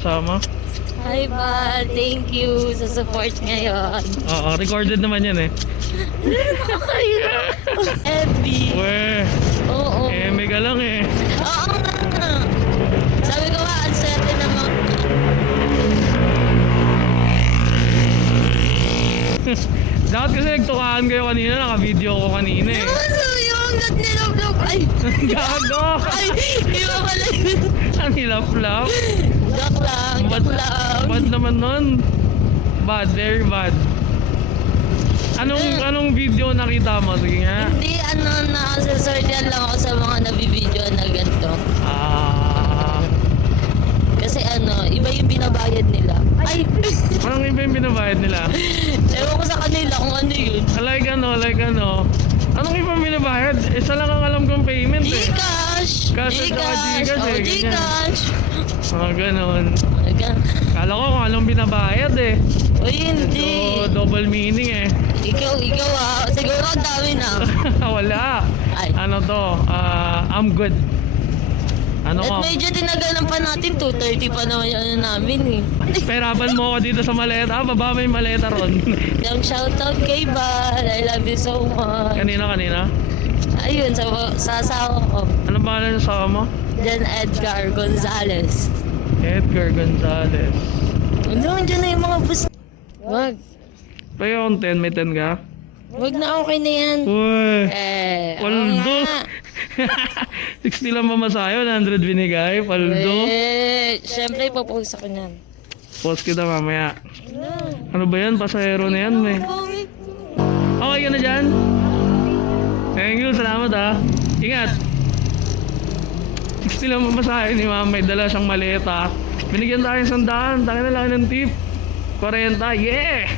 kasama? Hi, Val. Thank you sa support ngayon. Oo, recorded naman yan eh. FB. Weh, Oo. mega lang eh. Oo nga. Sabi ko nga, ang swerte naman. Dapat kasi nagtukaan kayo kanina, naka-video ko kanina eh. Ano yung not nilog-log? Ay! Gago! Ay! Iba pala yun. Ang hilap-lap. Joke lang, joke lang. Bad naman nun. Bad, very bad. Anong video nakita mo? Sige nga. Hindi, nakasasortian lang ako sa mga nabibideo na ganito. Kasi iba yung binabayad nila. Ay! Anong iba yung binabayad nila? Ewan ko sa kanila kung ano yun. Like ano? Anong iba yung binabayad? Isa lang ang alam kong payment eh. Gcash! Cash at saka Gcash eh, ganyan. Gcash! Mga ganon. Aga. Kala ko kung anong binabayad eh. Uy, hindi. So, double meaning eh. Ikaw siguro ang dami na. Wala. Ay. Ano to? I'm good. Ano ko? At medyo tinagalan pa natin, 2:30 pa naman yung namin eh. Perapan mo ako dito sa maleta. Baba may maleta ron. Yung shoutout kay Val, I love you so much. Kanina? Ayun, sa asawa ko. Ano ba na sa mo? John Edgar Gonzalez. Edgar Gonzalez. Ano, dyan na yung mga bus. Wag. Paya akong 10, may 10 ka? Wag na, okay na yan. Uy! Oo Paldo! nga. 60 lang mamasayo, 100 binigay. Paldo! Siyempre ipopost ako niyan. Post kita mamaya. Ano ba yan? Pasahero na yan, may. Okay ka na dyan? Thank you, salamat ah. Ingat! 60 lang mamasayo ni mama, may dala siyang maleta. Binigyan tayo ng 100, tayo na lang ng tip. 40, yeah!